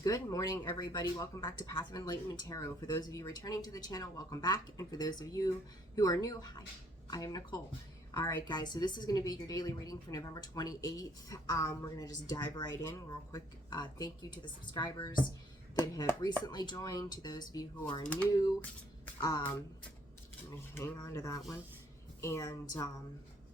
Good morning, everybody. Welcome back to Path of Enlightenment Tarot. For those of you returning to the channel, welcome back. And for those of you who are new, hi, I am Nicole. All right, guys, so this is going to be your daily reading for November 28th. We're going to just dive right in real quick. Thank you to the subscribers that have recently joined. To those of you who are new, I'm going to hang on to that one. And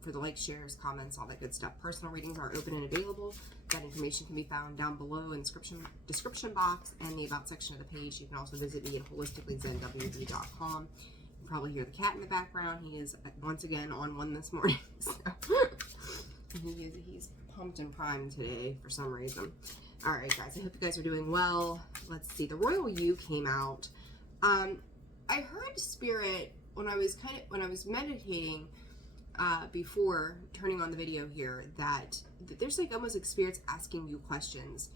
for the likes, shares, comments, all that good stuff. Personal readings are open and available. That information can be found down below in the description box and the about section of the page. You can also visit me at holisticallyzenwd.com. You can probably hear the cat in the background. He is once again on one this morning. So he's pumped and primed today for some reason. All right, guys, I hope you guys are doing well. Let's see. The Royal You came out. I heard Spirit when I was meditating before turning on the video here that there's like almost like spirits asking you questions,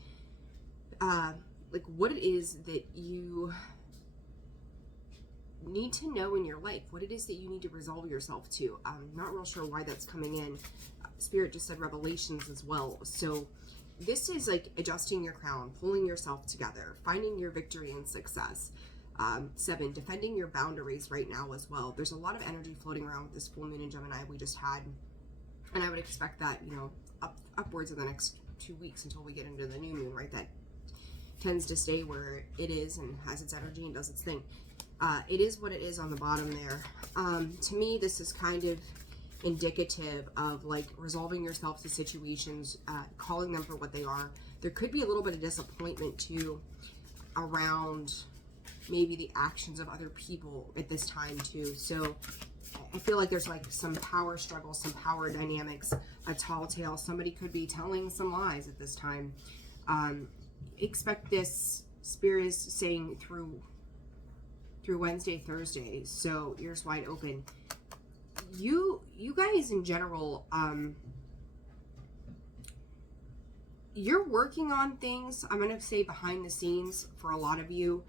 like what it is that you need to know in your life, what it is that you need to resolve yourself to. I'm not real sure why that's coming in. Spirit just said revelations as well. So this is like adjusting your crown, pulling yourself together, finding your victory and success. 7, defending your boundaries right now as well. There's a lot of energy floating around with this full moon in Gemini we just had, and I would expect that, you know, upwards of the next 2 weeks until we get into the new moon, right? That tends to stay where it is and has its energy and does its thing. It is what it is on the bottom there. To me, this is kind of indicative of like resolving yourself to situations, calling them for what they are. There could be a little bit of disappointment too around maybe the actions of other people at this time too. So I feel like there's like some power struggles, some power dynamics, a tall tale. Somebody could be telling some lies at this time. Expect this. Spirit is saying through Wednesday, Thursday. So ears wide open. You guys in general, you're working on things, I'm going to say behind the scenes for a lot of you.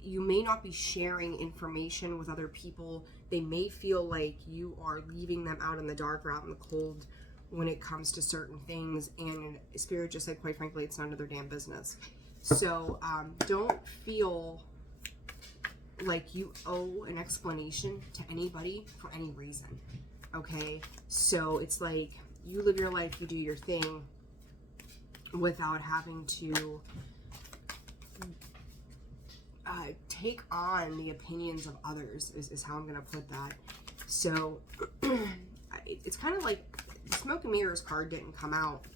You may not be sharing information with other people. They may feel like you are leaving them out in the dark or out in the cold when it comes to certain things. And Spirit just said, quite frankly, it's none of their damn business. So don't feel like you owe an explanation to anybody for any reason. Okay? So it's like you live your life, you do your thing without having to take on the opinions of others is how I'm going to put that. So it's kind of like the smoke and mirrors card didn't come out,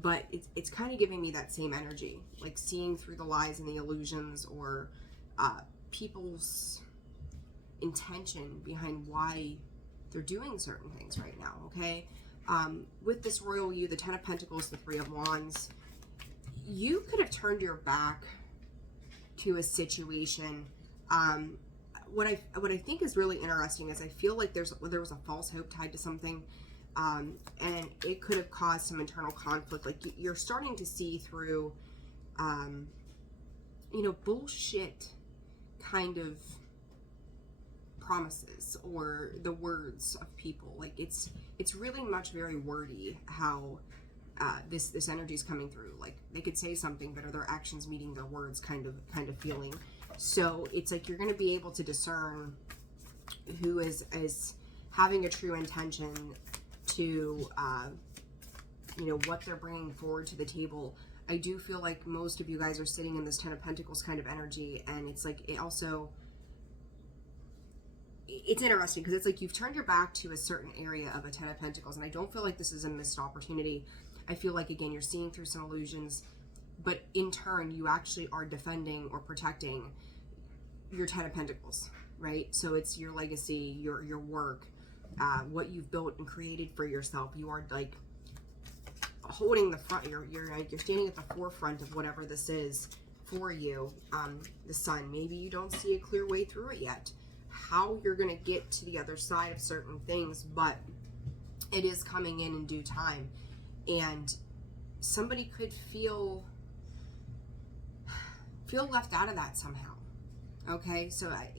but it's kind of giving me that same energy, like seeing through the lies and the illusions, or people's intention behind why they're doing certain things right now. Okay, with this Royal You, the 10 of Pentacles, the 3 of Wands, you could have turned your back to a situation. What I think is really interesting is I feel like there was a false hope tied to something, and it could have caused some internal conflict. Like you're starting to see through, you know, bullshit kind of promises or the words of people. Like it's really much very wordy how this energy is coming through. Like they could say something, but are their actions meeting their words kind of feeling. So it's like you're going to be able to discern who is having a true intention to, you know, what they're bringing forward to the table. I do feel like most of you guys are sitting in this 10 of Pentacles kind of energy, and it's like it's interesting because it's like you've turned your back to a certain area of a 10 of Pentacles, and I don't feel like this is a missed opportunity. I feel like, again, you're seeing through some illusions, but in turn, you actually are defending or protecting your 10 of Pentacles, right? So it's your legacy, your work, what you've built and created for yourself. You are like holding the front. You're standing at the forefront of whatever this is for you. The sun. Maybe you don't see a clear way through it yet, how you're going to get to the other side of certain things, but it is coming in due time. And somebody could feel left out of that somehow. Okay, so I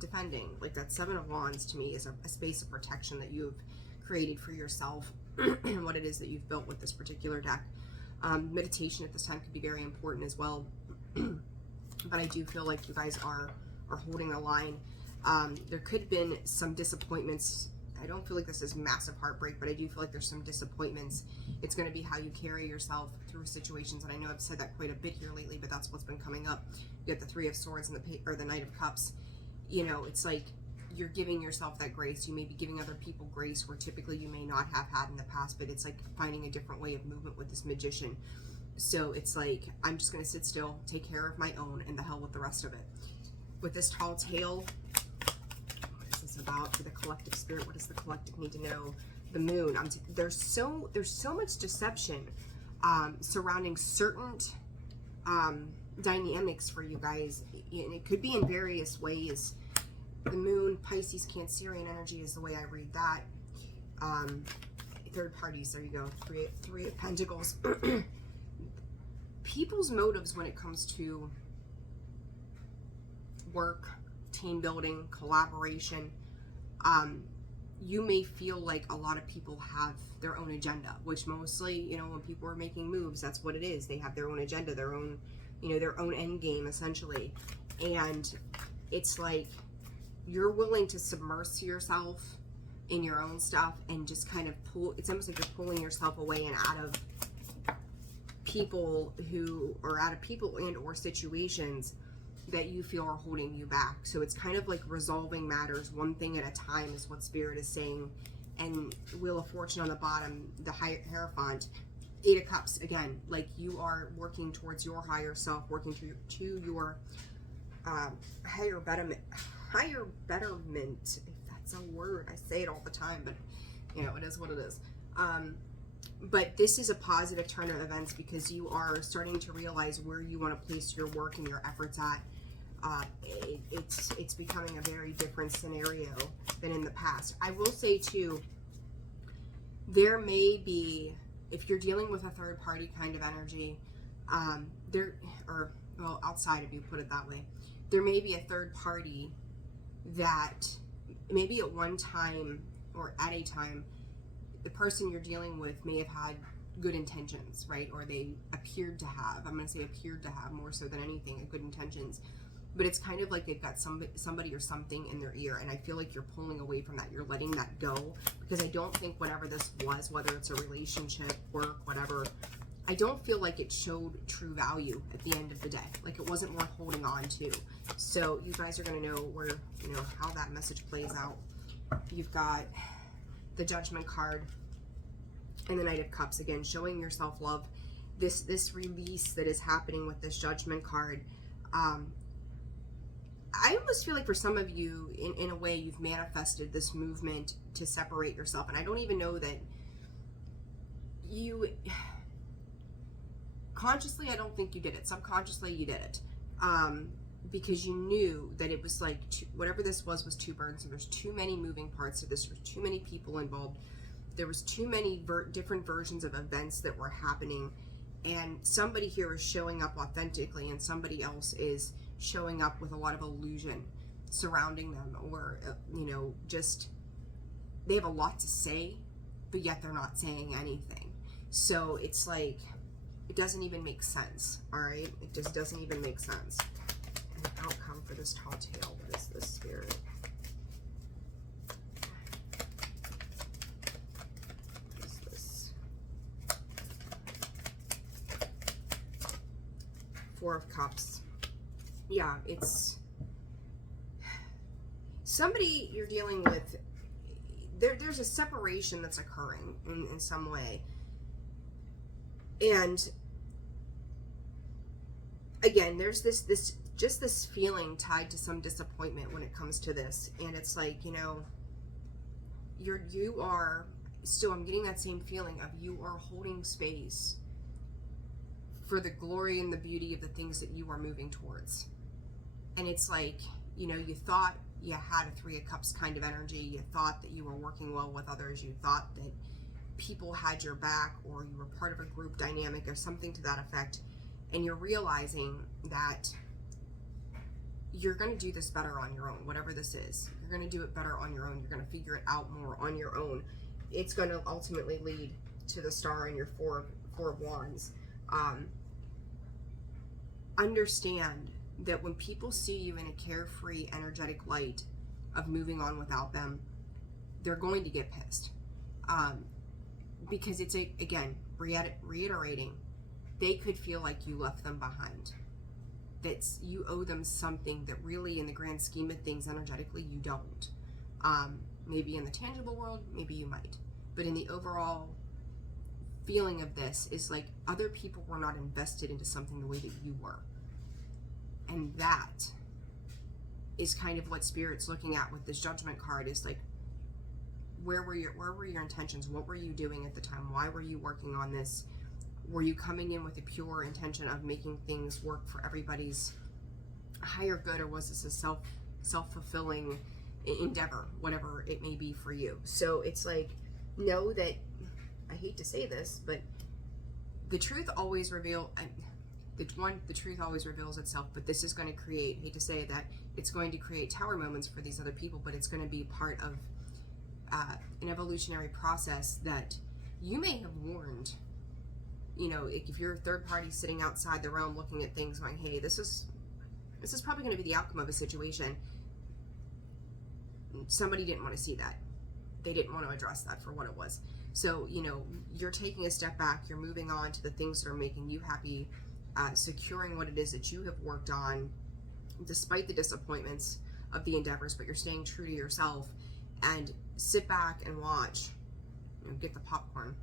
defending, like that 7 of Wands to me is a space of protection that you've created for yourself and what it is that you've built with this particular deck. Meditation at this time could be very important as well. But I do feel like you guys are holding the line. There could have been some disappointments. I don't feel like this is massive heartbreak, but I do feel like there's some disappointments. It's going to be how you carry yourself through situations, and I know I've said that quite a bit here lately, but that's what's been coming up. You got the Three of Swords and the Knight of Cups. You know, it's like you're giving yourself that grace. You may be giving other people grace where typically you may not have had in the past, but it's like finding a different way of movement with this Magician. So it's like, I'm just going to sit still, take care of my own, and the hell with the rest of it. With this tall tale, what is this about for the collective spirit? What does the collective need to know? The moon. There's so much deception surrounding certain dynamics for you guys, and it could be in various ways. The moon, Pisces, Cancerian energy is the way I read that. Third parties, there you go. Three of Pentacles. People's motives when it comes to work, team building, collaboration, you may feel like a lot of people have their own agenda, which mostly, you know, when people are making moves, that's what it is. They have their own agenda, their own, you know, their own end game, essentially. And it's like you're willing to submerge yourself in your own stuff and just kind of pull, it's almost like you're pulling yourself away and out of people and or situations that you feel are holding you back. So it's kind of like resolving matters one thing at a time is what Spirit is saying. And Wheel of Fortune on the bottom, the Hierophant, Eight of Cups, again, like you are working towards your higher self, working to your higher betterment, if that's a word. I say it all the time, but you know, it is what it is. But this is a positive turn of events because you are starting to realize where you want to place your work and your efforts at. It's becoming a very different scenario than in the past. I will say too, there may be, if you're dealing with a third party kind of energy, outside of you, put it that way, there may be a third party that maybe at one time or at a time, the person you're dealing with may have had good intentions, right? Or they appeared to have, I'm going to say appeared to have more so than anything, good intentions. But it's kind of like they've got somebody or something in their ear, and I feel like you're pulling away from that. You're letting that go, because I don't think whatever this was, whether it's a relationship, work, whatever, I don't feel like it showed true value at the end of the day. Like it wasn't worth holding on to. So you guys are going to know where, you know, how that message plays out. You've got the Judgment card and the Knight of Cups, again showing yourself love. This release that is happening with this Judgment card, I almost feel like for some of you, in a way, you've manifested this movement to separate yourself. And I don't even know that you consciously, I don't think you did it. Subconsciously you did it, because you knew that it was like whatever this was too burdensome. There's too many moving parts to this. There's too many people involved. There was too many different versions of events that were happening, and somebody here is showing up authentically and somebody else is showing up with a lot of illusion surrounding them, or you know, just they have a lot to say but yet they're not saying anything. So it's like it doesn't even make sense. All right, it just doesn't even make sense. And the outcome for this tall tale, what is this, Spirit? Four of Cups. Yeah, it's somebody you're dealing with. There's a separation that's occurring in some way. And again, there's this feeling tied to some disappointment when it comes to this. And it's like, you know, you are still, I'm getting that same feeling of you are holding space for the glory and the beauty of the things that you are moving towards. And it's like, you know, you thought you had a Three of Cups kind of energy. You thought that you were working well with others. You thought that people had your back, or you were part of a group dynamic or something to that effect. And you're realizing that you're going to do this better on your own, whatever this is. You're going to do it better on your own. You're going to figure it out more on your own. It's going to ultimately lead to the Star and your Four of Wands. Understand that when people see you in a carefree, energetic light of moving on without them, they're going to get pissed. Because it's, again, reiterating, they could feel like you left them behind. That you owe them something that really, in the grand scheme of things, energetically, you don't. Maybe in the tangible world, maybe you might. But in the overall feeling of this is like other people were not invested into something the way that you were. And that is kind of what Spirit's looking at with this Judgment card, is like, where were your intentions? What were you doing at the time? Why were you working on this? Were you coming in with a pure intention of making things work for everybody's higher good, or was this a self-fulfilling endeavor, whatever it may be for you? So it's like, know that, I hate to say this, but the truth always the truth always reveals itself, but this is going to create, hate to say that, it's going to create tower moments for these other people, but it's going to be part of an evolutionary process that you may have warned. You know, if you're a third party sitting outside the realm looking at things going, hey, this is probably going to be the outcome of a situation, somebody didn't want to see that. They didn't want to address that for what it was. So, you know, you're taking a step back, you're moving on to the things that are making you happy, securing what it is that you have worked on, despite the disappointments of the endeavors, but you're staying true to yourself, and sit back and watch, you know, get the popcorn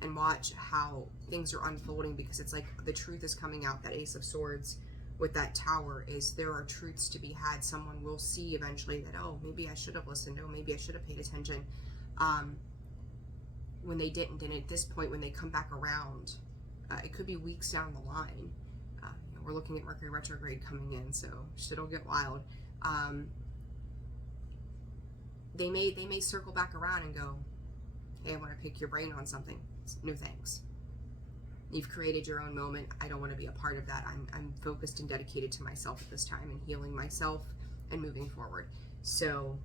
and watch how things are unfolding, because it's like the truth is coming out. That Ace of Swords with that Tower is, there are truths to be had. Someone will see eventually that, oh, maybe I should have listened, oh, maybe I should have paid attention, when they didn't. And at this point, when they come back around, it could be weeks down the line. You know, we're looking at Mercury retrograde coming in, so shit'll get wild. They may circle back around and go, hey, I want to pick your brain on something. No thanks. You've created your own moment. I don't want to be a part of that. I'm focused and dedicated to myself at this time and healing myself and moving forward. So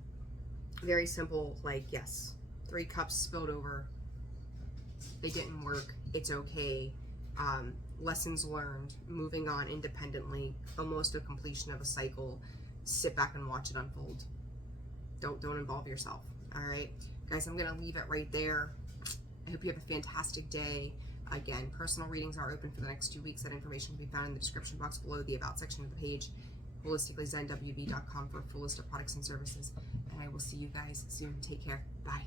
very simple, like, yes, 3 cups spilled over. They didn't work. It's okay. Lessons learned, moving on independently, almost a completion of a cycle. Sit back and watch it unfold. Don't involve yourself. All right, guys, I'm going to leave it right there. I hope you have a fantastic day. Again, personal readings are open for the next 2 weeks. That information can be found in the description box below, the About section of the page, holisticallyzenwb.com for a full list of products and services. And I will see you guys soon. Take care. Bye.